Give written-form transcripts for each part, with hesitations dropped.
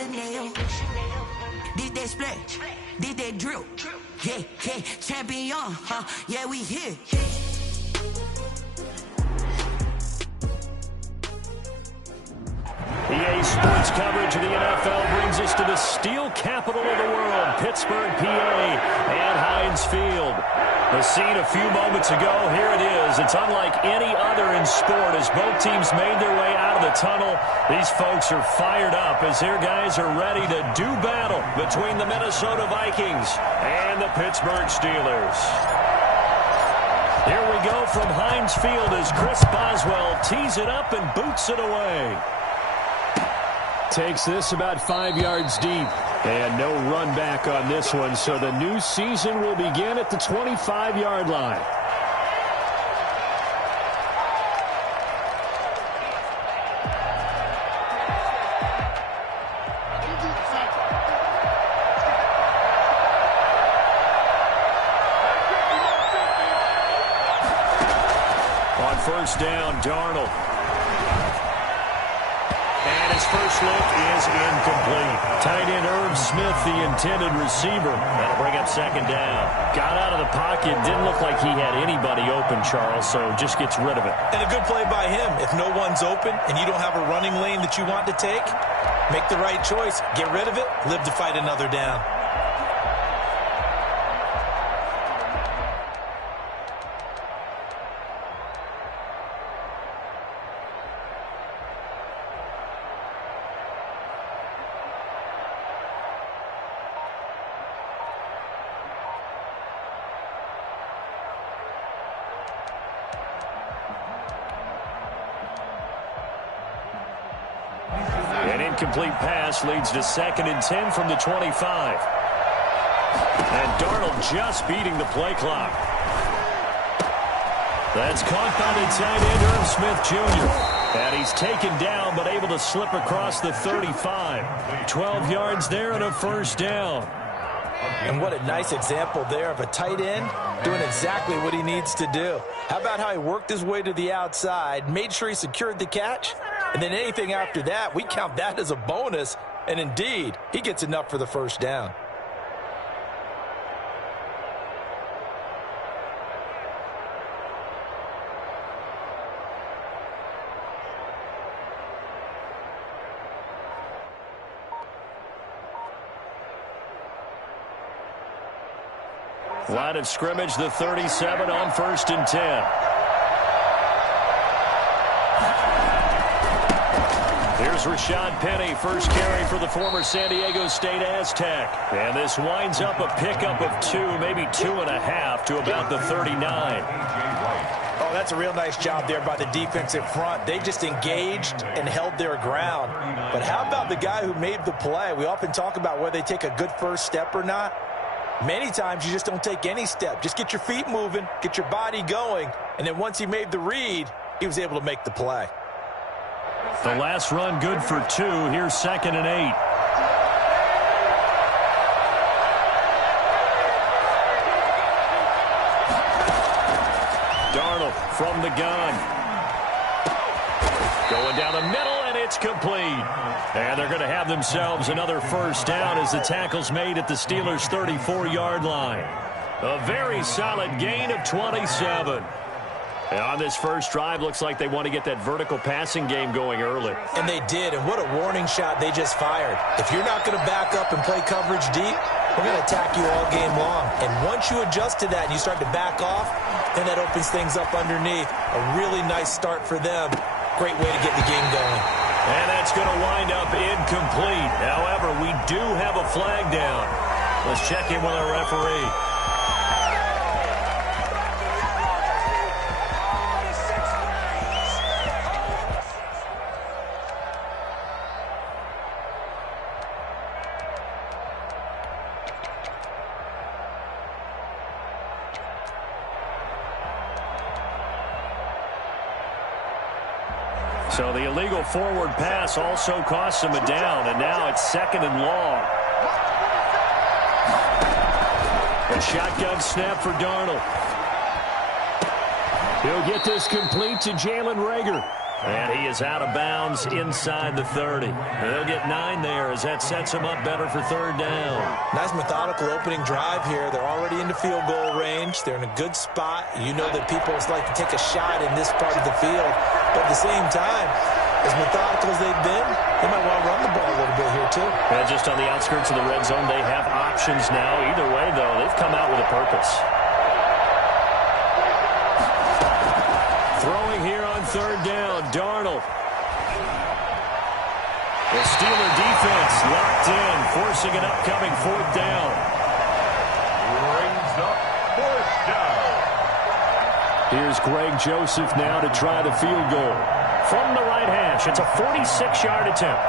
Chanel. Did they split? Did they drill? Yeah, yeah, champion, huh? Yeah, we here. EA Sports coverage of the NFL brings us to the steel capital of the world, Pittsburgh, PA, and Heinz Field. The scene a few moments ago, here it is. It's unlike any other in sport as both teams made their way out of the tunnel. These folks are fired up as their guys are ready to do battle between the Minnesota Vikings and the Pittsburgh Steelers. Here we go from Heinz Field as Chris Boswell tees it up and boots it away. Takes this about 5 yards deep. And no run back on this one, so the new season will begin at the 25-yard line. On first down, Darnold. First look is incomplete. Tight end Irv Smith, the intended receiver. That'll bring up second down. Got out of the pocket. Didn't look like he had anybody open, Charles, so just gets rid of it. And a good play by him. If no one's open and you don't have a running lane that you want to take, make the right choice. Get rid of it. Live to fight another down. An incomplete pass leads to 2nd and 10 from the 25. And Darnold just beating the play clock. That's caught by the tight end, Irv Smith Jr. And he's taken down but able to slip across the 35. 12 yards there and a first down. And what a nice example there of a tight end doing exactly what he needs to do. How about how he worked his way to the outside, made sure he secured the catch, and then anything after that, we count that as a bonus. And indeed, he gets enough for the first down. Line of scrimmage, the 37 on 1st and 10. Here's Rashad Penny, first carry for the former San Diego State Aztec. And this winds up a pickup of 2, maybe 2.5 to about the 39. Oh, that's a real nice job there by the defensive front. They just engaged and held their ground. But how about the guy who made the play? We often talk about whether they take a good first step or not. Many times you just don't take any step. Just get your feet moving, get your body going, and then once he made the read, he was able to make the play. The last run good for 2. Here's 2nd and 8. Darnold from the gun. Going down the middle, and it's complete. And they're going to have themselves another first down as the tackle's made at the Steelers' 34-yard line. A very solid gain of 27. And on this first drive, looks like they want to get that vertical passing game going early. And they did, and what a warning shot they just fired. If you're not going to back up and play coverage deep, we're going to attack you all game long. And once you adjust to that and you start to back off, then that opens things up underneath. A really nice start for them. Great way to get the game going. And that's going to wind up incomplete. However, we do have a flag down. Let's check in with our referee. So the illegal forward pass also costs him a down, and now it's 2nd and long. A shotgun snap for Darnold. He'll get this complete to Jalen Reagor. And he is out of bounds inside the 30. They'll get 9 there as that sets him up better for third down. Nice methodical opening drive here. They're already into field goal range. They're in a good spot. You know that people like to take a shot in this part of the field. But at the same time, as methodical as they've been, they might want to run the ball a little bit here too. Yeah, just on the outskirts of the red zone, they have options now. Either way, though, they've come out with a purpose. Throwing here on third down, Darnold. The Steeler defense locked in, forcing an upcoming fourth down. Brings up fourth down. Here's Greg Joseph now to try the field goal. From the right hash, it's a 46-yard attempt.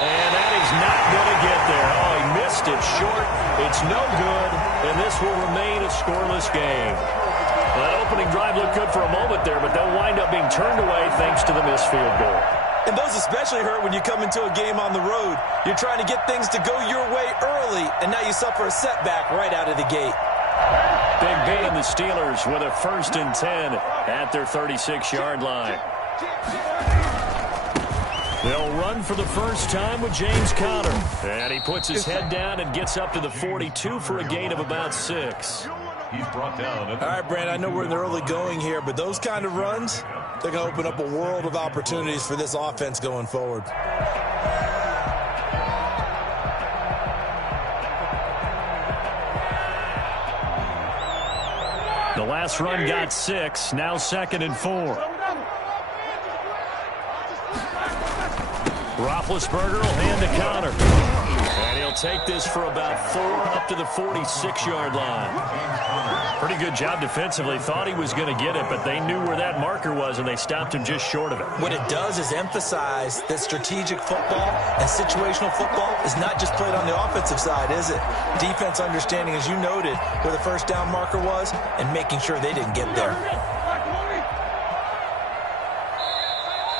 And that is not going to get there. Oh, he missed it short. It's no good, and this will remain a scoreless game. Well, that opening drive looked good for a moment there, but they'll wind up being turned away thanks to the missed field goal. And those especially hurt when you come into a game on the road. You're trying to get things to go your way early, and now you suffer a setback right out of the gate. Big gain in the Steelers with a 1st and 10 at their 36-yard line. They'll run for the first time with James Conner. And he puts his head down and gets up to the 42 for a gain of about 6. He's brought down. All right, Brand, I know we're in the early going here, but those kind of runs, they're going to open up a world of opportunities for this offense going forward. The last run got 6, now 2nd and 4. Roethlisberger will hand to Conner. And he'll take this for about 4 up to the 46-yard line. Pretty good job defensively. Thought he was going to get it, but they knew where that marker was, and they stopped him just short of it. What it does is emphasize that strategic football and situational football is not just played on the offensive side, is it? Defense understanding, as you noted, where the first down marker was and making sure they didn't get there.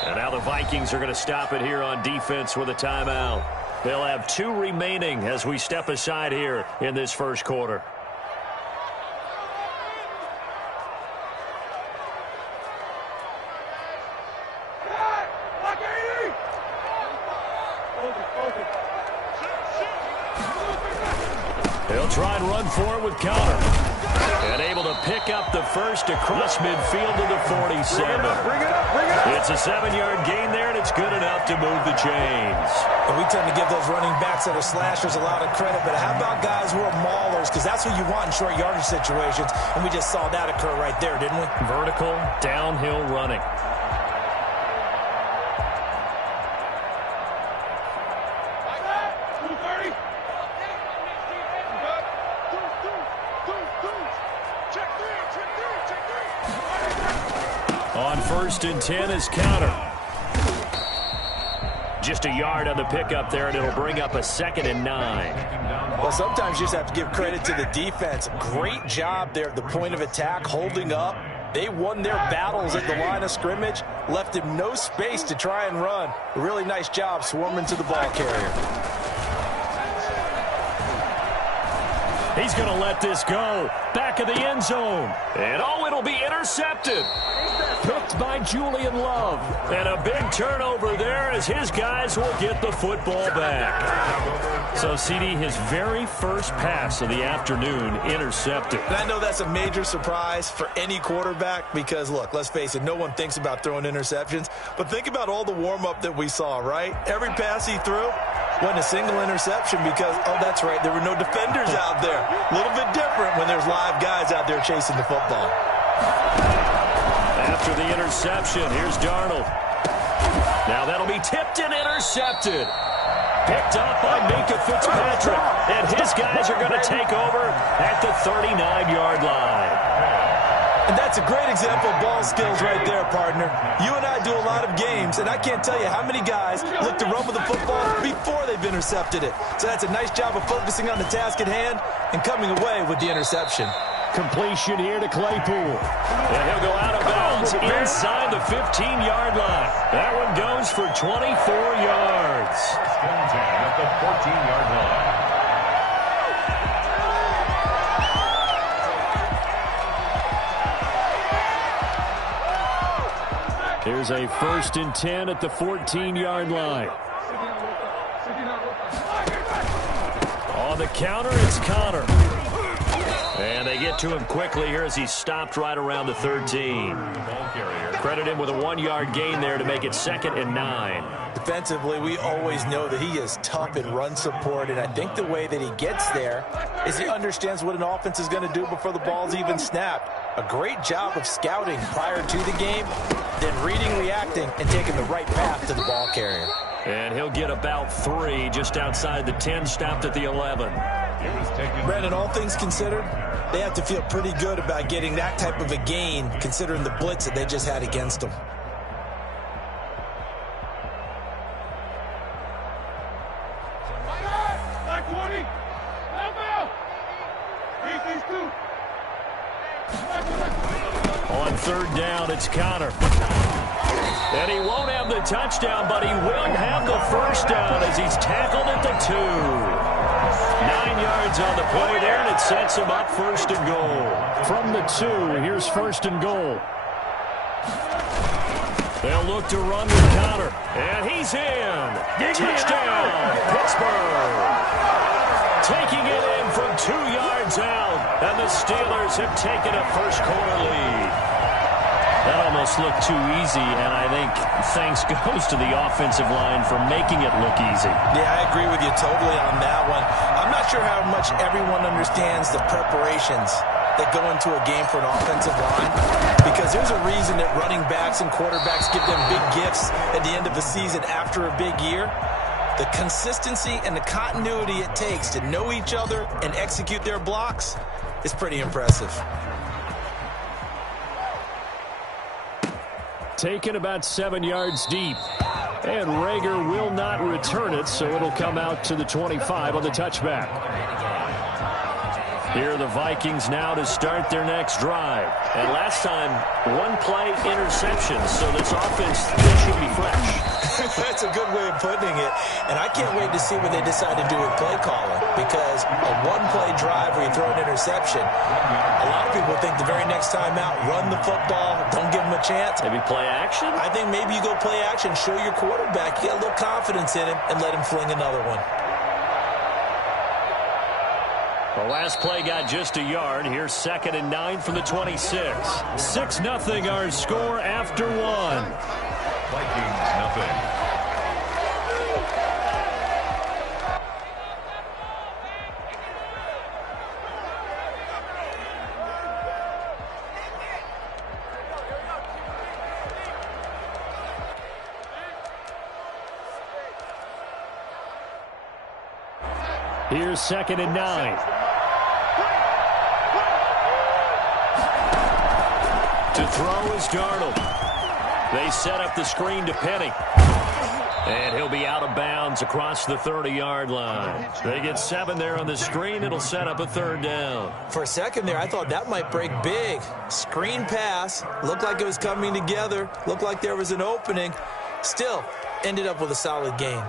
And now the Vikings are going to stop it here on defense with a timeout. They'll have 2 remaining as we step aside here in this first quarter. They'll try and run for it with Conner. And able to pick up the first across midfield to the 47. It's a 7-yard gain there, and it's good enough to move the chains. And we tend to give those running backs that are slashers a lot of credit, but how about guys who are maulers? Because that's what you want in short yardage situations, and we just saw that occur right there, didn't we? Vertical, downhill running. On 1st and 10 is Conner. Just a yard on the pickup there, and it'll bring up a 2nd and 9. Well, sometimes you just have to give credit to the defense. Great job there at the point of attack, holding up. They won their battles at the line of scrimmage, left him no space to try and run. A really nice job swarming to the ball carrier. He's going to let this go. Back of the end zone. And oh, it'll be intercepted. Picked by Julian Love. And a big turnover there as his guys will get the football back. So, CD, his very first pass of the afternoon intercepted. And I know that's a major surprise for any quarterback because, look, let's face it, no one thinks about throwing interceptions. But think about all the warm-up that we saw, right? Every pass he threw wasn't a single interception because, oh, that's right, there were no defenders out there. A little bit different when there's live guys out there chasing the football. After the interception, here's Darnold. Now that'll be tipped and intercepted. Picked up by Minka Fitzpatrick. And his guys are going to take over at the 39-yard line. And that's a great example of ball skills right there, partner. You and I do a lot of games, and I can't tell you how many guys look to run with the football before they've intercepted it. So that's a nice job of focusing on the task at hand and coming away with the interception. Completion here to Claypool. And he'll go out of bounds inside the 15-yard line. That one goes for 24 yards. At the 14-yard line. Here's a 1st and 10 at the 14-yard line. On the counter, it's Connor. And they get to him quickly here as he's stopped right around the 13. Credit him with a 1-yard gain there to make it 2nd and 9. Defensively, we always know that he is tough in run support, and I think the way that he gets there is he understands what an offense is going to do before the ball's even snapped. A great job of scouting prior to the game, then reading, reacting, and taking the right path to the ball carrier. And he'll get about 3 just outside the 10, stopped at the 11. Brandon, all things considered, they have to feel pretty good about getting that type of a gain considering the blitz that they just had against them. On 3rd down, it's Connor. And he won't have the touchdown, but he will have the 1st down as he's tackled at the 2. 9 yards on the play there, and it sets him up 1st and goal. From the 2, here's 1st and goal. They'll look to run with Connor, and he's in. Touchdown, Pittsburgh. Taking it in from 2 yards out, and the Steelers have taken a first-quarter lead. That almost looked too easy, and I think thanks goes to the offensive line for making it look easy. Yeah, I agree with you totally on that one. I'm not sure how much everyone understands the preparations that go into a game for an offensive line, because there's a reason that running backs and quarterbacks give them big gifts at the end of the season after a big year. The consistency and the continuity it takes to know each other and execute their blocks is pretty impressive. Taken about 7 yards deep. And Rager will not return it, so it'll come out to the 25 on the touchback. Here are the Vikings now to start their next drive. And last time, 1-play interception, so this offense should be fresh. That's a good way of putting it. And I can't wait to see what they decide to do with play calling, because a 1-play drive where you throw an interception, a lot of people think the very next time out, run the football, don't give them a chance. Maybe play action? I think maybe you go play action, show your quarterback, you get a little confidence in him, and let him fling another one. The last play got just a yard. Here's 2nd and 9 from the 26. 6-0 our score after 1. Vikings nothing. Here's 2nd and 9. To throw is Darnold. They set up the screen to Penny. And he'll be out of bounds across the 30-yard line. They get 7 there on the screen. It'll set up a 3rd down. For a second there, I thought that might break big. Screen pass. Looked like it was coming together. Looked like there was an opening. Still, ended up with a solid gain.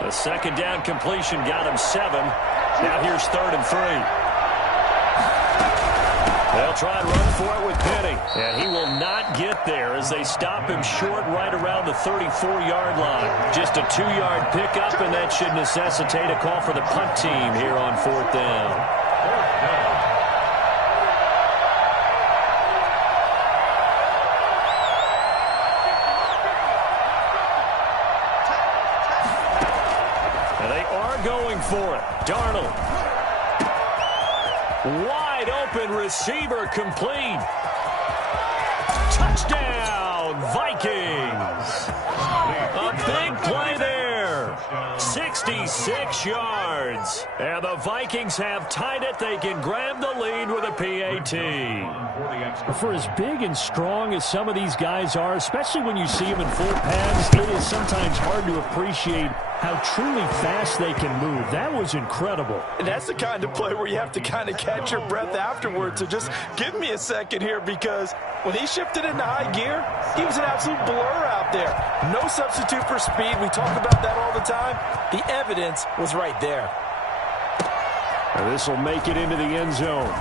The 2nd down completion got him 7. Now here's 3rd and 3. They'll try and run for it with Penny. And he will not get there as they stop him short right around the 34-yard line. Just a 2-yard pickup, and that should necessitate a call for the punt team here on 4th down. Going for it. Darnold. Wide open receiver complete. Touchdown, Vikings. A big play there. 66 yards. And the Vikings have tied it. They can grab the lead with a PAT. For as big and strong as some of these guys are, especially when you see them in full pads, it is sometimes hard to appreciate how truly fast they can move. That was incredible. And that's the kind of play where you have to kind of catch your breath afterwards. So just give me a second here, because when he shifted into high gear, he was an absolute blur out there. No substitute for speed. We talk about that all the time. The evidence was right there. And this will make it into the end zone.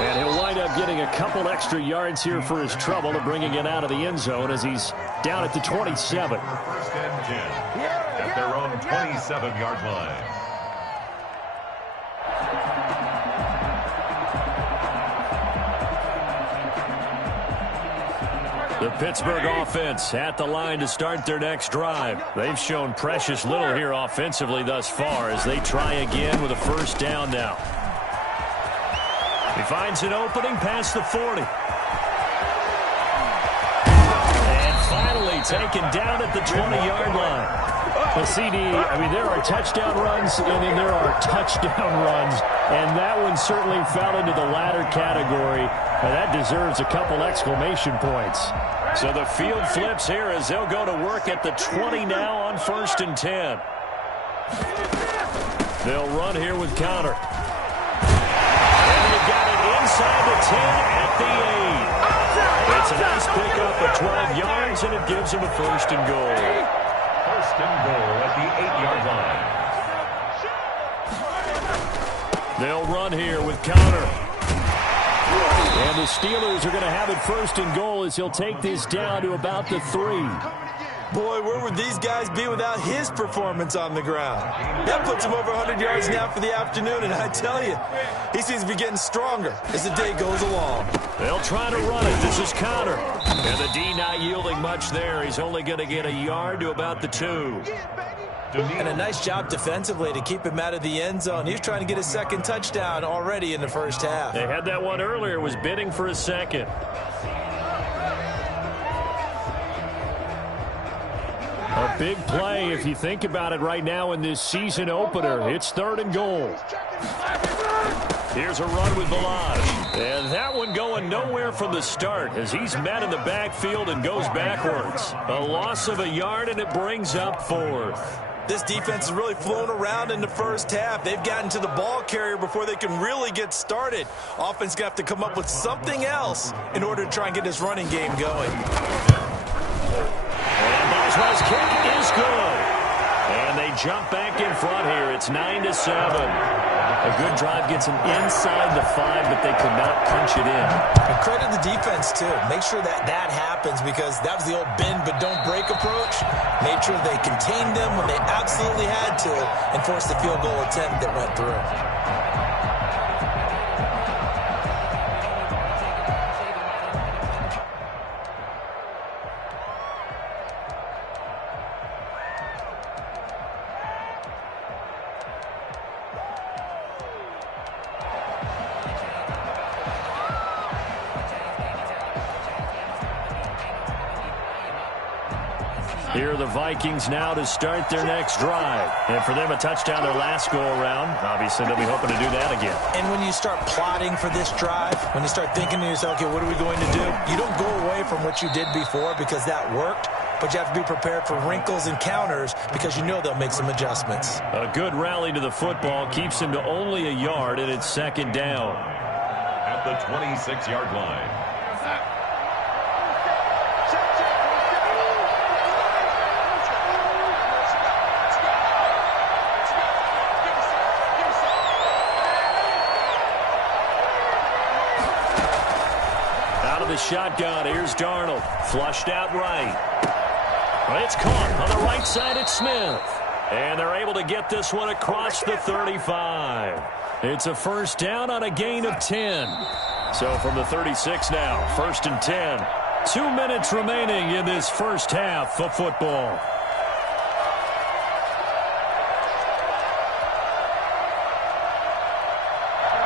And he'll wind up getting a couple extra yards here for his trouble and bringing it out of the end zone as he's down at the 27. First and 10 at their own 27-yard line. The Pittsburgh offense at the line to start their next drive. They've shown precious little here offensively thus far as they try again with a first down now. He finds an opening past the 40. And finally taken down at the 20-yard line. The CD, there are touchdown runs and then there are touchdown runs. And that one certainly fell into the latter category. And that deserves a couple exclamation points. So the field flips here as they'll go to work at the 20 now on 1st and 10. They'll run here with Counter. And you got it inside the 10 at the 8. It's a nice pickup of 12 yards, and it gives them a 1st and goal. 1st and goal at the 8-yard line. They'll run here with Counter. And the Steelers are going to have it 1st and goal as he'll take this down to about the 3. Boy, where would these guys be without his performance on the ground? That puts him over 100 yards now for the afternoon, and I tell you, he seems to be getting stronger as the day goes along. They'll try to run it. This is Counter. And the D not yielding much there. He's only going to get a yard to about the 2. And a nice job defensively to keep him out of the end zone. He was trying to get his second touchdown already in the first half. They had that one earlier, was bidding for a second. A big play if you think about it right now in this season opener. It's 3rd and goal. Here's a run with Balaj. And that one going nowhere from the start as he's met in the backfield and goes backwards. A loss of a yard, and it brings up 4th. This defense has really flown around in the first half. They've gotten to the ball carrier before they can really get started. Offense going to have to come up with something else in order to try and get this running game going. And Boswell's kick is good. And they jump back in front here. It's 9-7. A good drive gets them inside the 5, but they could not punch it in. And credit the defense, too. Make sure that happens because that was the old bend but don't break approach. Made sure they contained them when they absolutely had to and forced the field goal attempt that went through. Here are the Vikings now to start their next drive. And for them, a touchdown their last go-around. Obviously, they'll be hoping to do that again. And when you start plotting for this drive, when you start thinking to yourself, okay, what are we going to do? You don't go away from what you did before because that worked, but you have to be prepared for wrinkles and counters because you know they'll make some adjustments. A good rally to the football keeps him to only a yard, and it's 2nd down. At the 26-yard line. The shotgun. Here's Darnold. Flushed out right. It's caught on the right side at Smith. And they're able to get this one across the 35. It's a 1st down on a gain of 10. So from the 36 now, 1st and 10. 2 minutes remaining in this first half of football.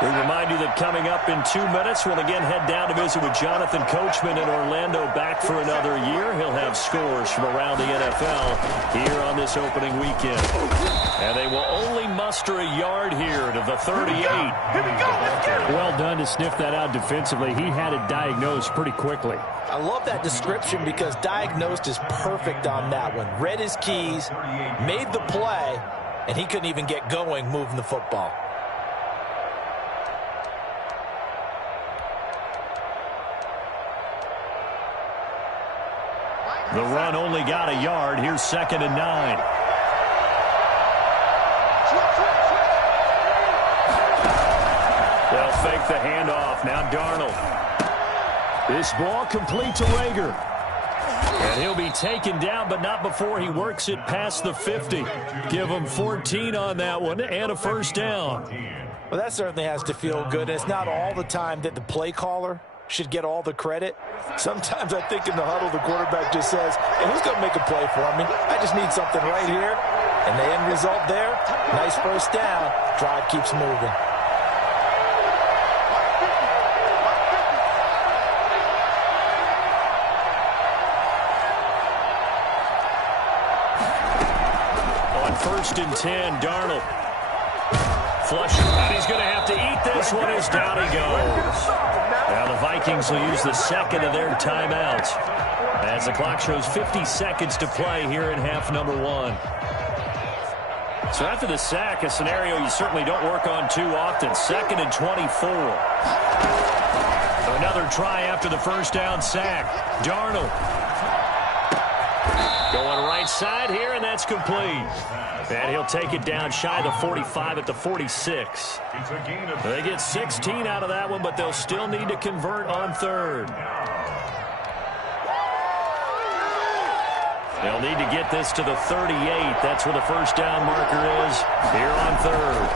We remind you that coming up in 2 minutes, we'll again head down to visit with Jonathan Coachman in Orlando, back for another year. He'll have scores from around the NFL here on this opening weekend. And they will only muster a yard here to the 38. Well done to sniff that out defensively. He had it diagnosed pretty quickly. I love that description because diagnosed is perfect on that one. Read his keys, made the play, and he couldn't even get going moving the football. The run only got a yard. Here's 2nd and 9. They'll fake the handoff. Now Darnold. This ball complete to Rager. And he'll be taken down, but not before he works it past the 50. Give him 14 on that one and a first down. Well, that certainly has to feel good. And it's not all the time that the play caller should get all the credit. Sometimes I think in the huddle, the quarterback just says, hey, who's going to make a play for me? I just need something right here. And the end result there, nice first down. Drive keeps moving. On 1st and 10, Darnold. Flush, and he's going to have to eat this one as down he goes. Now the Vikings will use the second of their timeouts as the clock shows 50 seconds to play here in half number 1. So after the sack, a scenario you certainly don't work on too often. 2nd and 24. Another try after the first down sack. Darnold. Going right side here, and that's complete. And he'll take it down shy of the 45 at the 46. They get 16 out of that one, but they'll still need to convert on 3rd. They'll need to get this to the 38. That's where the first down marker is here on 3rd.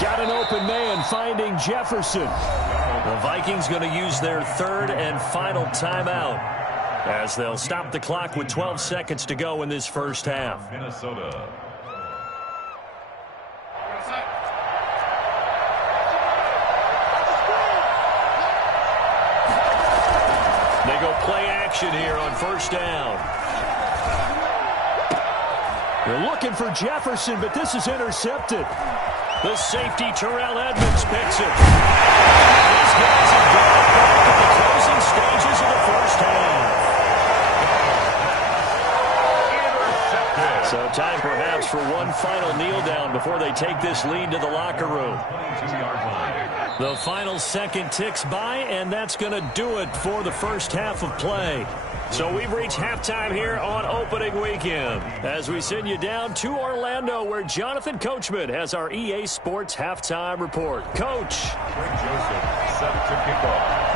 Got an open man finding Jefferson. The Vikings going to use their 3rd and final timeout as they'll stop the clock with 12 seconds to go in this first half. Minnesota. They go play action here on first down. They're looking for Jefferson, but this is intercepted. The safety, Terrell Edmonds, picks it. These guys have got back to the closing stages of the first half. So time perhaps for one final kneel down before they take this lead to the locker room. The final second ticks by, and that's going to do it for the first half of play. So we've reached halftime here on opening weekend as we send you down to Orlando where Jonathan Coachman has our EA Sports halftime report. Coach. Greg Joseph set to kick off.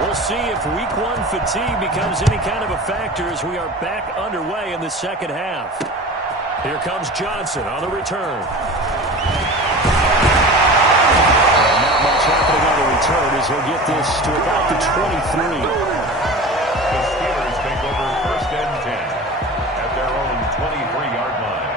We'll see if week 1 fatigue becomes any kind of a factor as we are back underway in the second half. Here comes Johnson on the return. Not much happening on the return as he'll get this to about the 23. The Steelers take over 1st and 10 at their own 23-yard line.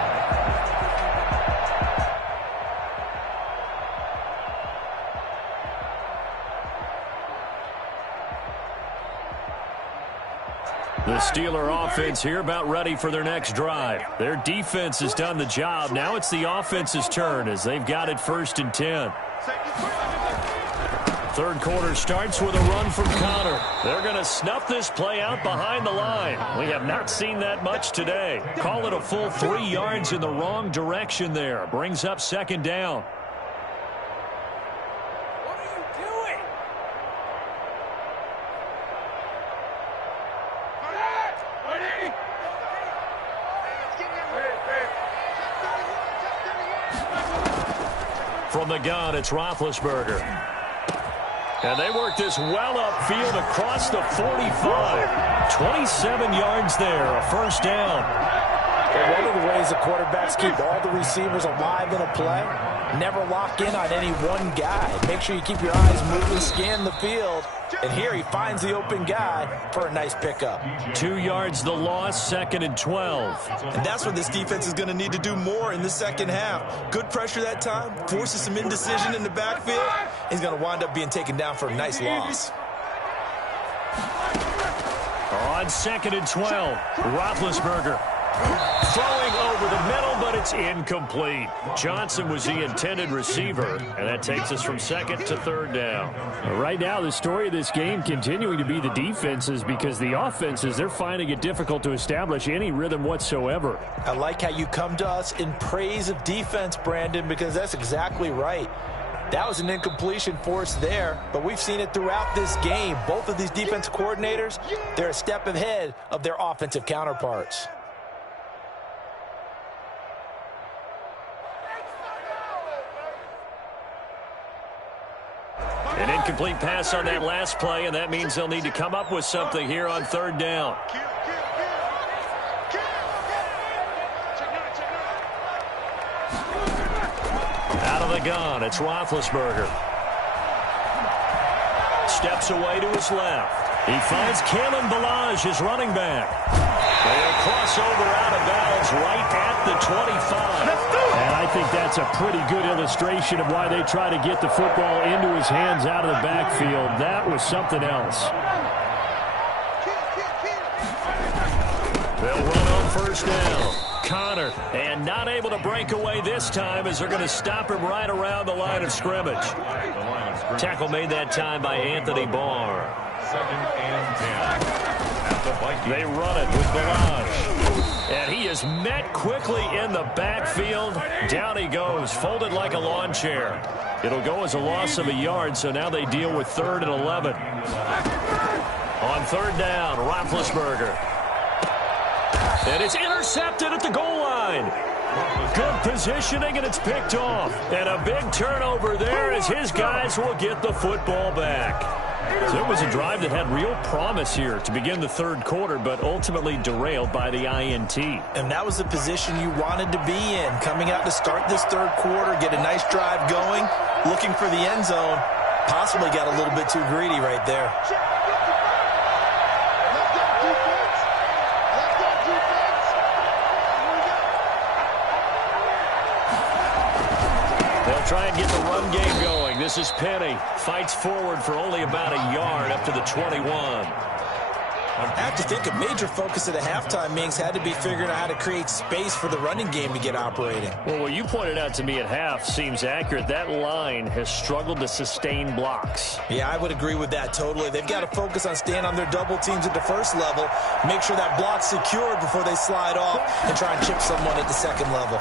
The Steeler offense here about ready for their next drive. Their defense has done the job. Now it's the offense's turn as they've got it 1st and 10. 3rd quarter starts with a run from Connor. They're going to snuff this play out behind the line. We have not seen that much today. Call it a full 3 yards in the wrong direction there. Brings up 2nd down. What are you doing? From the gun, it's Roethlisberger. And they work this well upfield across the 45. 27 yards there, a first down. Well, one of the ways the quarterbacks keep all the receivers alive in a play, never lock in on any one guy. Make sure you keep your eyes moving, scan the field. And here he finds the open guy for a nice pickup. 2 yards the loss, 2nd and 12. And that's what this defense is going to need to do more in the second half. Good pressure that time, forces some indecision in the backfield. He's going to wind up being taken down for a nice loss. On 2nd and 12, Roethlisberger throwing over the middle, but it's incomplete. Johnson was the intended receiver, and that takes us from 2nd to 3rd down. Right now, the story of this game continuing to be the defenses because the offenses, they're finding it difficult to establish any rhythm whatsoever. I like how you come to us in praise of defense, Brandon, because that's exactly right. That was an incompletion force there, but we've seen it throughout this game. Both of these defense coordinators, they're a step ahead of their offensive counterparts. An incomplete pass on that last play, and that means they'll need to come up with something here on third down. Out of the gun, it's Roethlisberger. Steps away to his left. He finds Kalen Ballage, his running back. They'll cross over out of bounds right at the 25. And I think that's a pretty good illustration of why they try to get the football into his hands out of the backfield. That was something else. They'll run on first down. Connor, and not able to break away this time as they're going to stop him right around the line of scrimmage. Tackle made that time by Anthony Barr. 2nd and 10. They run it with Ballage. And he is met quickly in the backfield. Down he goes, folded like a lawn chair. It'll go as a loss of a yard, so now they deal with 3rd and 11. On third down, Roethlisberger. And it's intercepted at the goal line. Good positioning, and it's picked off. And a big turnover there as his guys will get the football back. So it was a drive that had real promise here to begin the third quarter, but ultimately derailed by the INT. And that was the position you wanted to be in, coming out to start this third quarter, get a nice drive going, looking for the end zone. Possibly got a little bit too greedy right there. Try and get the run game going. This is Penny. Fights forward for only about a yard up to the 21. I have to think a major focus at a halftime means had to be figuring out how to create space for the running game to get operating. Well, what you pointed out to me at half seems accurate. That line has struggled to sustain blocks. Yeah, I would agree with that totally. They've got to focus on staying on their double teams at the first level, make sure that block's secured before they slide off and try and chip someone at the second level.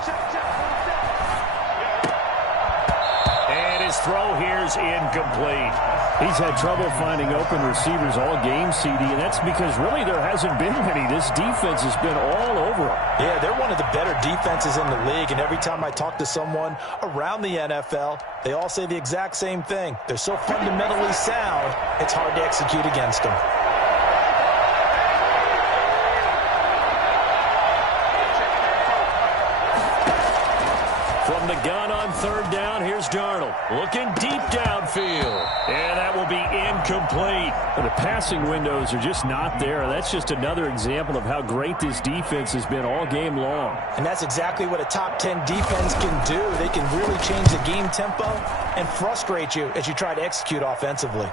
His throw here's incomplete. He's had trouble finding open receivers all game, CD, and that's because really there hasn't been many. This defense has been all over them. Yeah, they're one of the better defenses in the league, and every time I talk to someone around the NFL, they all say the exact same thing. They're so fundamentally sound, it's hard to execute against them. From the gun on third down, here's Darnold. Looking deep downfield. And that will be incomplete. The passing windows are just not there. That's just another example of how great this defense has been all game long. And that's exactly what a top 10 defense can do. They can really change the game tempo and frustrate you as you try to execute offensively.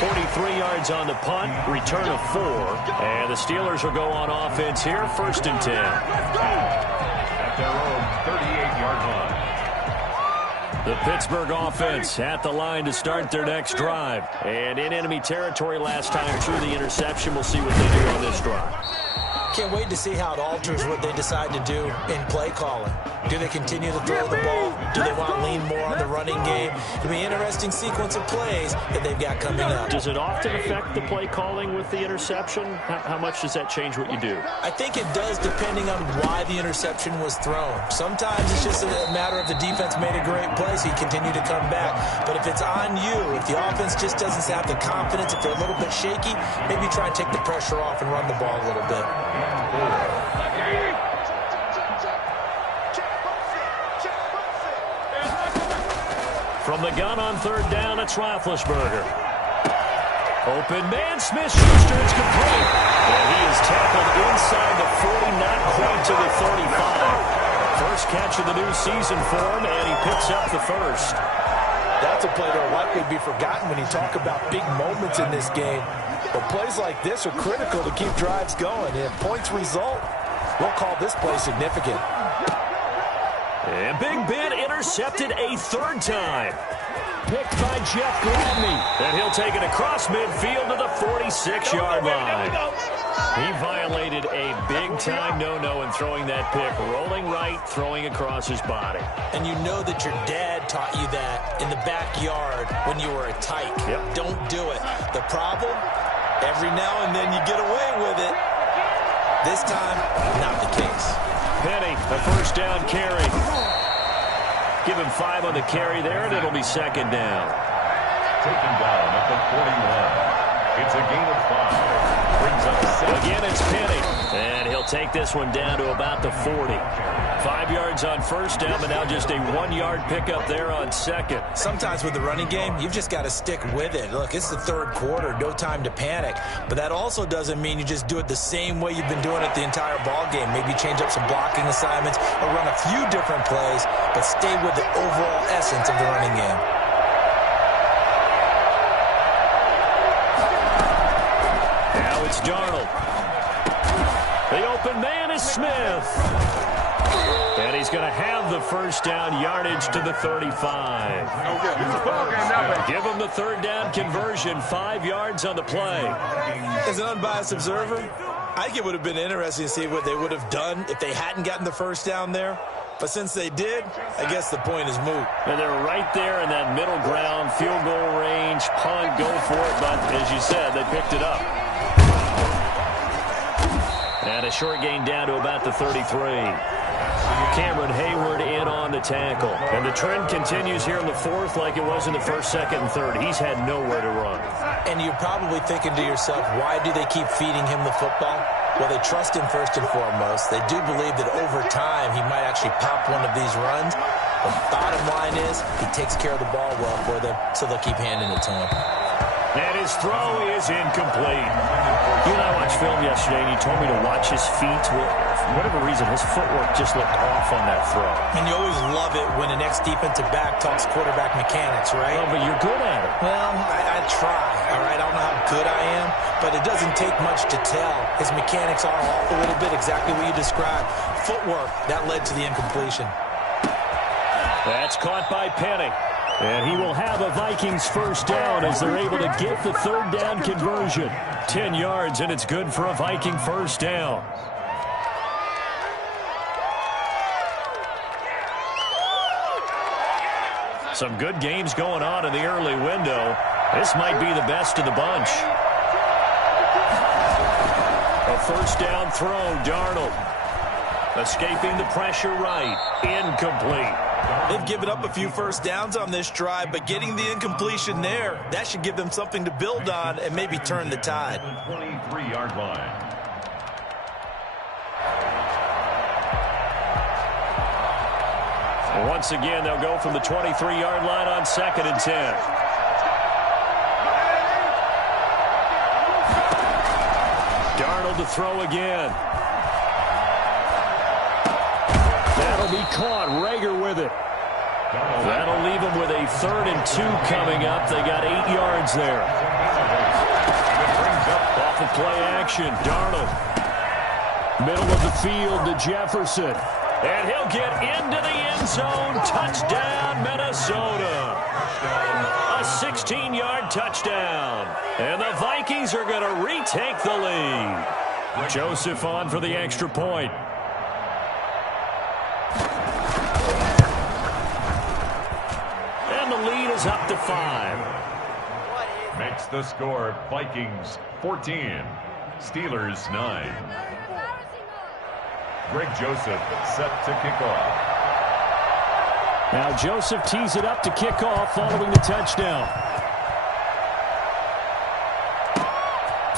43 yards on the punt, return of 4. And the Steelers will go on offense here, 1st and 10. At their own 38-yard line. The Pittsburgh offense at the line to start their next drive. And in enemy territory last time through the interception. We'll see what they do on this drive. Can't wait to see how it alters what they decide to do in play calling. Do they continue to throw the ball? Do they want to lean more on the running game? It'll be an interesting sequence of plays that they've got coming up. Does it often affect the play calling with the interception? How much does that change what you do? I think it does depending on why the interception was thrown. Sometimes it's just a matter of the defense made a great play, so you continue to come back. But if it's on you, if the offense just doesn't have the confidence, if they're a little bit shaky, maybe try and take the pressure off and run the ball a little bit. From the gun on third down, it's Roethlisberger. Open man, Smith-Schuster, it's complete. And he is tackled inside the 40, not quite to the 35. First catch of the new season for him, and he picks up the first. That's a play that will likely be forgotten when you talk about big moments in this game. But plays like this are critical to keep drives going. And if points result, we'll call this play significant. And Big Ben intercepted a third time. Picked by Jeff Gladney. And he'll take it across midfield to the 46-yard line. He violated a big-time no-no in throwing that pick. Rolling right, throwing across his body. And you know that your dad taught you that in the backyard when you were a tyke. Yep. Don't do it. The problem, every now and then you get away with it. This time, not the case. Penny, a first down carry. Give him 5 on the carry there, and it'll be second down. Taken down at the 41. It's a gain of 5. Brings up 7. Again, it's Penny. And he'll take this one down to about the 40. 5 yards on first down, but now just a 1-yard pickup there on second. Sometimes with the running game, you've just got to stick with it. Look, it's the third quarter, no time to panic. But that also doesn't mean you just do it the same way you've been doing it the entire ball game. Maybe change up some blocking assignments or run a few different plays, but stay with the overall essence of the running game. Now it's Darnold. The open man is Smith. And he's going to have the first down, yardage to the 35. Give him the third down conversion, 5 yards on the play. As an unbiased observer, I think it would have been interesting to see what they would have done if they hadn't gotten the first down there. But since they did, I guess the point is moot. And they're right there in that middle ground, field goal range, punt, go for it. But as you said, they picked it up. And a short gain down to about the 33. Cameron Hayward in on the tackle. And the trend continues here in the fourth like it was in the first, second, and third. He's had nowhere to run. And you're probably thinking to yourself, why do they keep feeding him the football? Well, they trust him first and foremost. They do believe that over time he might actually pop one of these runs. But the bottom line is he takes care of the ball well for them, so they'll keep handing it to him. And his throw is incomplete. You and I watched film yesterday, and you told me to watch his feet. Well, for whatever reason, his footwork just looked off on that throw. And you always love it when an ex-defensive back talks quarterback mechanics, right? Well, but you're good at it. Well, I try, all right? I don't know how good I am, but it doesn't take much to tell. His mechanics are off a little bit, exactly what you described. Footwork, that led to the incompletion. That's caught by Penny. And he will have a Vikings first down as they're able to get the third down conversion. 10 yards, and it's good for a Viking first down. Some good games going on in the early window. This might be the best of the bunch. A first down throw, Darnold. Escaping the pressure right. Incomplete. They've given up a few first downs on this drive, but getting the incompletion there, that should give them something to build on and maybe turn the tide. 23-yard line. Once again, they'll go from the 23-yard line on second and 10. Darnold to throw again. That'll be caught. Rager with it. That'll leave them with a 3rd and 2 coming up. They got 8 yards there. Off of play action, Darnold. Middle of the field to Jefferson. And he'll get into the end zone. Touchdown, Minnesota. A 16-yard touchdown. And the Vikings are going to retake the lead. Joseph on for the extra point. And the lead is up to 5. Makes the score Vikings 14, Steelers 9. Greg Joseph set to kick off. Now Joseph tees it up to kick off following the touchdown.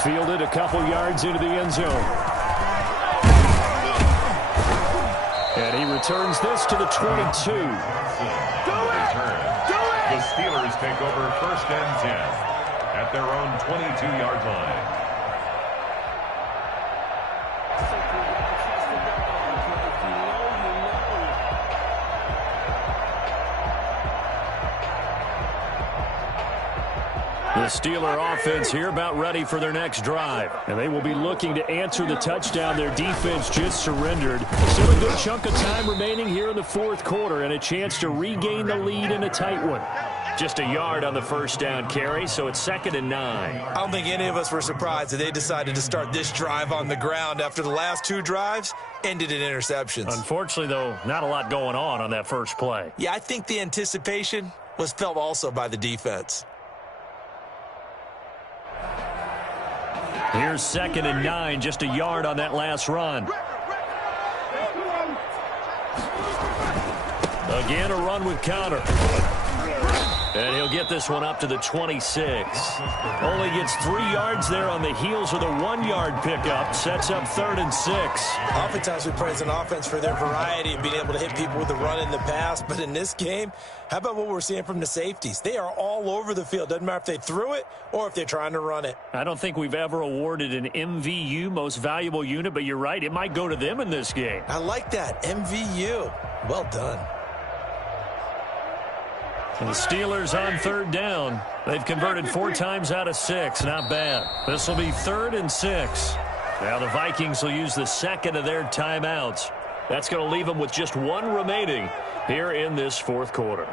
Fielded a couple yards into the end zone. And he returns this to the 22. The Steelers take over 1st and 10 at their own 22-yard line. The Steeler offense here about ready for their next drive. And they will be looking to answer the touchdown their defense just surrendered. Still a good chunk of time remaining here in the fourth quarter and a chance to regain the lead in a tight one. Just a yard on the first down carry, so it's 2nd and 9. I don't think any of us were surprised that they decided to start this drive on the ground after the last 2 drives ended in interceptions. Unfortunately, though, not a lot going on that first play. Yeah, I think the anticipation was felt also by the defense. Here's 2nd and 9, just a yard on that last run. Again, a run with Connor. And he'll get this one up to the 26. Only gets 3 yards there on the heels of the 1-yard pickup. Sets up 3rd and 6. Oftentimes we praise an offense for their variety of being able to hit people with the run in the pass. But in this game, how about what we're seeing from the safeties? They are all over the field. Doesn't matter if they threw it or if they're trying to run it. I don't think we've ever awarded an MVU, most valuable unit, but you're right. It might go to them in this game. I like that. MVU. Well done. And the Steelers on 3rd down. They've converted 4 times out of 6. Not bad. This will be 3rd and 6. Now the Vikings will use the second of their timeouts. That's going to leave them with just 1 remaining here in this 4th quarter.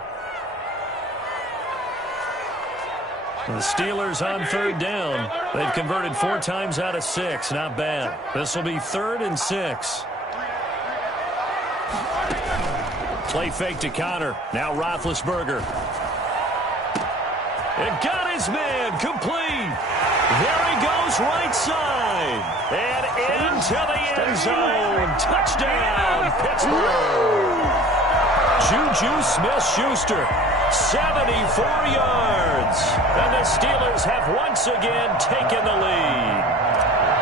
And the Steelers on 3rd down. They've converted 4 times out of 6. Not bad. This will be 3rd and 6. Play fake to Connor. Now Roethlisberger. It got his man complete. There he goes right side. And into the end zone. Touchdown, Pittsburgh. Juju Smith-Schuster, 74 yards. And the Steelers have once again taken the lead.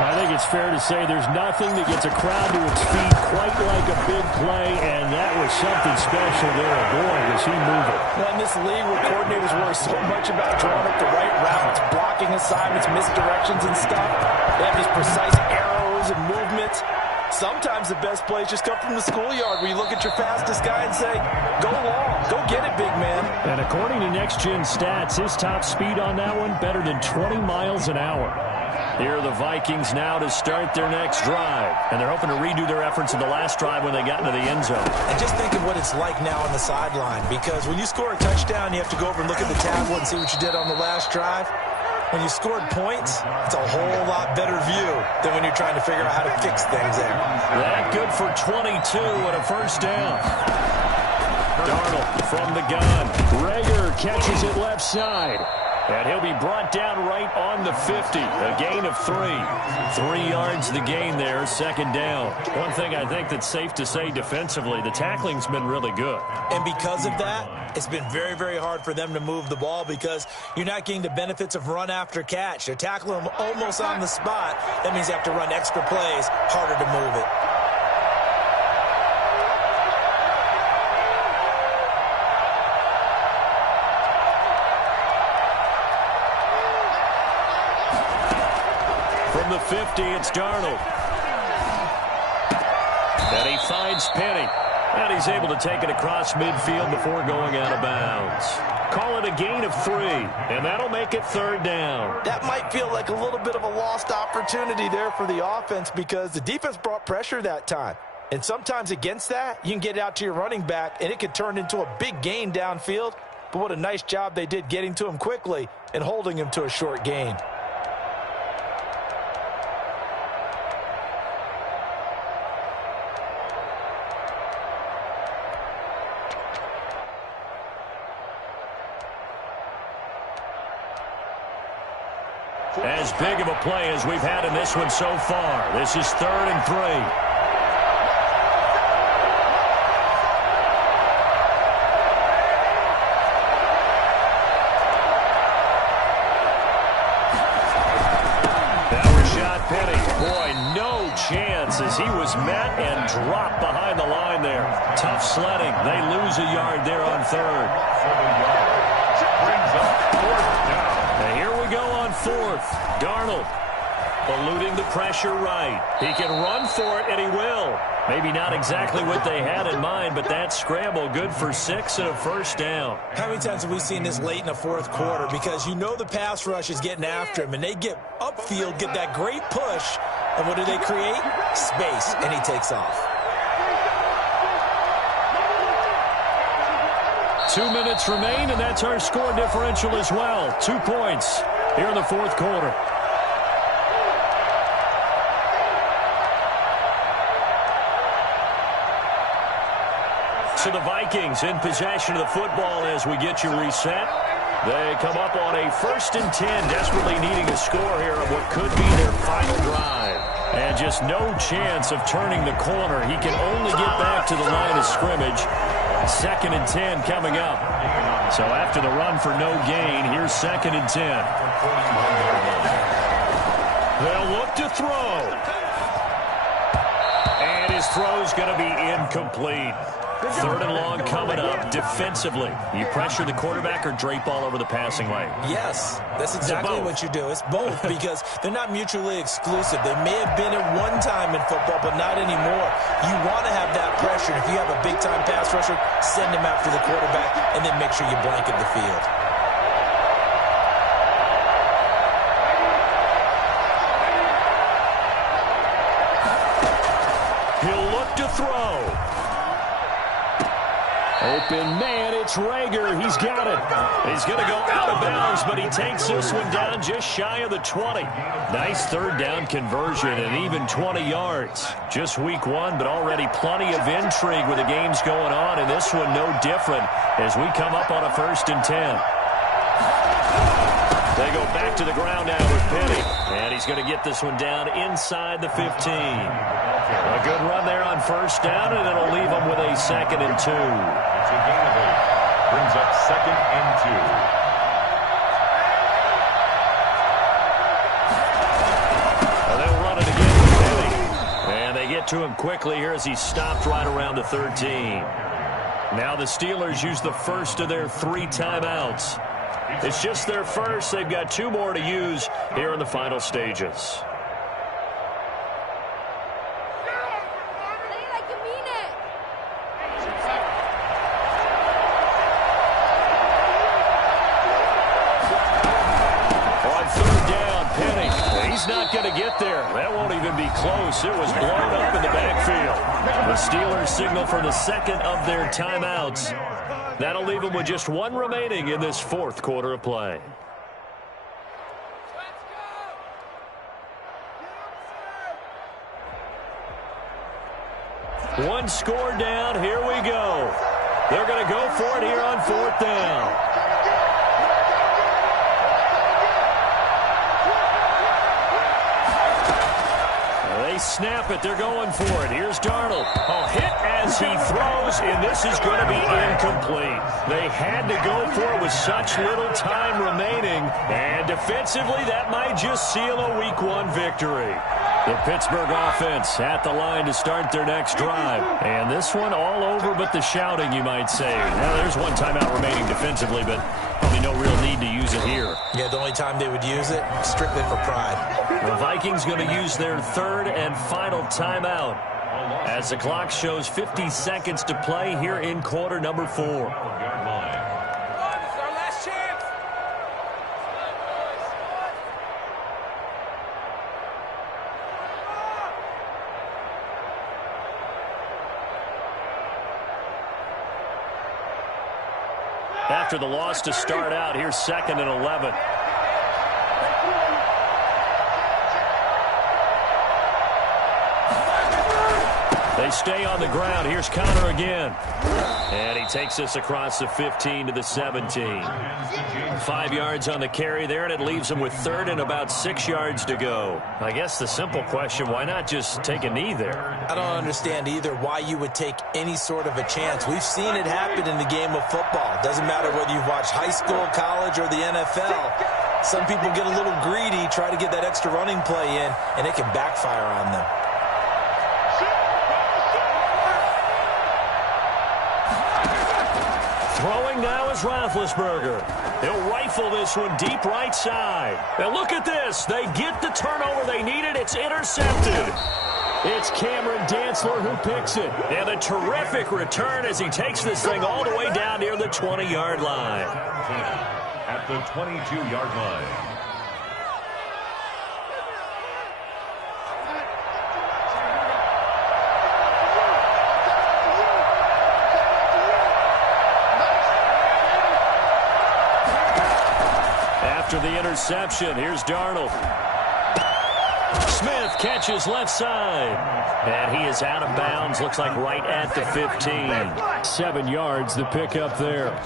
I think it's fair to say there's nothing that gets a crowd to its feet quite like a big play, and that was something special there. Boy, was he moving. Well, in this league where coordinators worry so much about drawing up the right routes, blocking assignments, misdirections and stuff, they have these precise arrows and movements. Sometimes the best plays just come from the schoolyard where you look at your fastest guy and say, go long, go get it, big man. And according to Next Gen Stats, his top speed on that one, better than 20 miles an hour. Here are the Vikings now to start their next drive. And they're hoping to redo their efforts in the last drive when they got into the end zone. And just think of what it's like now on the sideline, because when you score a touchdown, you have to go over and look at the tablet and see what you did on the last drive. When you scored points, it's a whole lot better view than when you're trying to figure out how to fix things there. That good for 22 and a first down. Darnold from the gun. Rager catches it left side. And he'll be brought down right on the 50. A gain of 3. 3 yards the gain there, second down. One thing I think that's safe to say defensively, the tackling's been really good. And because of that, it's been very, very hard for them to move the ball because you're not getting the benefits of run after catch. They're tackling them almost on the spot. That means you have to run extra plays, harder to move it. From the 50, it's Darnold. And he finds Penny. And he's able to take it across midfield before going out of bounds. Call it a gain of 3, and that'll make it third down. That might feel like a little bit of a lost opportunity there for the offense because the defense brought pressure that time. And sometimes against that, you can get it out to your running back, and it could turn into a big gain downfield. But what a nice job they did getting to him quickly and holding him to a short gain. As big of a play as we've had in this one so far. This is 3rd and 3. Penny, boy, no chance as he was met and dropped behind the line there. Tough sledding. They lose a yard there on 3rd. And here we go on 4th. Darnold eluding the pressure right. He can run for it, and he will. Maybe not exactly what they had in mind, but that scramble good for 6 and a first down. How many times have we seen this late in the 4th quarter? Because you know the pass rush is getting after him, and they get upfield, get that great push, and what do they create? Space, and he takes off. 2 minutes remain, and that's our score differential as well. 2 points here in the 4th quarter. So the Vikings in possession of the football as we get you reset. They come up on a 1st and 10, desperately needing a score here of what could be their final drive. And just no chance of turning the corner. He can only get back to the line of scrimmage. 2nd and 10 coming up. So after the run for no gain, here's 2nd and 10. They'll look to throw. And his throw's going to be incomplete. 3rd and long coming up defensively. You pressure the quarterback or drape all over the passing lane? Yes, that's exactly what you do. It's both because they're not mutually exclusive. They may have been at one time in football, but not anymore. You want to have that pressure. If you have a big-time pass rusher, send him after the quarterback, and then make sure you blanket the field. He'll look to throw. Open man, it's Rager. He's got it. He's going to go out of bounds, but he takes this one down just shy of the 20. Nice 3rd down conversion and even 20 yards. Just week 1, but already plenty of intrigue with the games going on, and this one no different as we come up on a 1st and 10. They go back to the ground now with Penny, and he's going to get this one down inside the 15. A good run there on 1st down, and it'll leave them with a 2nd and 2. It's a gain of 8. Brings up 2nd and 2. They'll run it again with Penny. And they get to him quickly here as he stopped right around the 13. Now the Steelers use the first of their 3 timeouts. It's just their first. They've got 2 more to use here in the final stages. He's not going to get there. That won't even be close. It was blown up in the backfield. The Steelers signal for the 2nd of their timeouts. That'll leave them with just 1 remaining in this 4th quarter of play. One score down. Here we go. They're going to go for it here on 4th down. They snap it. They're going for it. Here's Darnold. A hit as he throws, and this is going to be incomplete. They had to go for it with such little time remaining, and defensively, that might just seal a Week 1 victory. The Pittsburgh offense at the line to start their next drive. And this one all over but the shouting, you might say. Now, there's 1 timeout remaining defensively, but probably no real need to use it here. Yeah, the only time they would use it, strictly for pride. The Vikings going to use their 3rd and final timeout as the clock shows 50 seconds to play here in quarter number 4. After the loss to start out, here's 2nd and 11. They stay on the ground. Here's Connor again. And he takes this across the 15 to the 17. 5 yards on the carry there, and it leaves him with 3rd and about 6 yards to go. I guess the simple question, why not just take a knee there? I don't understand either why you would take any sort of a chance. We've seen it happen in the game of football. Doesn't matter whether you've watched high school, college, or the NFL. Some people get a little greedy, try to get that extra running play in, and it can backfire on them. Throwing now is Roethlisberger. He'll rifle this one deep right side. And look at this. They get the turnover they needed. It's intercepted. It's Cameron Dantzler who picks it. And a terrific return as he takes this thing all the way down near the 20-yard line. At the 22-yard line. After the interception, here's Darnold. Smith catches left side. And he is out of bounds. Looks like right at the 15. 7 yards, the pickup there.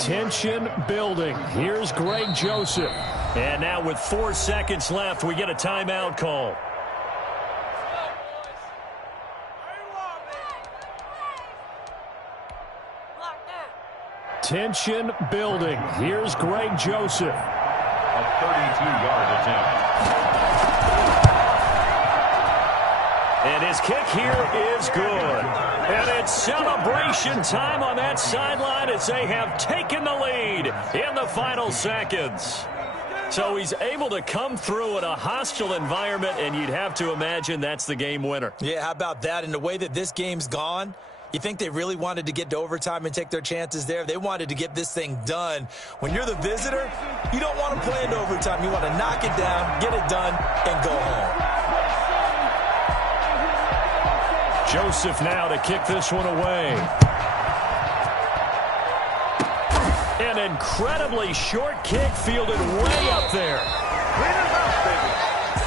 Tension building. Here's Greg Joseph. And now with 4 seconds left, we get a timeout call. Tension building. Here's Greg Joseph. A 32-yard attempt. And his kick here is good. And it's celebration time on that sideline as they have taken the lead in the final seconds. So he's able to come through in a hostile environment, and you'd have to imagine that's the game winner. Yeah, how about that? And the way that this game's gone, you think they really wanted to get to overtime and take their chances there? They wanted to get this thing done. When you're the visitor, you don't want to play into overtime. You want to knock it down, get it done, and go home. Joseph now to kick this one away. An incredibly short kick fielded way up there.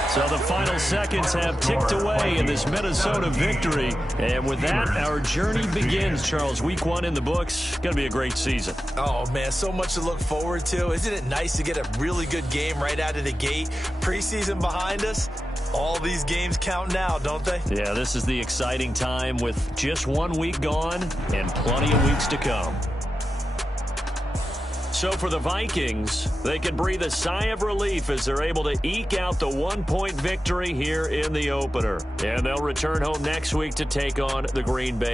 So the final seconds have ticked away in this Minnesota victory. And with that, our journey begins, Charles. Week 1 in the books. Going to be a great season. Oh, man, so much to look forward to. Isn't it nice to get a really good game right out of the gate? Preseason behind us. All these games count now, don't they? Yeah, this is the exciting time with just 1 week gone and plenty of weeks to come. So for the Vikings, they can breathe a sigh of relief as they're able to eke out the 1-point victory here in the opener. And they'll return home next week to take on the Green Bay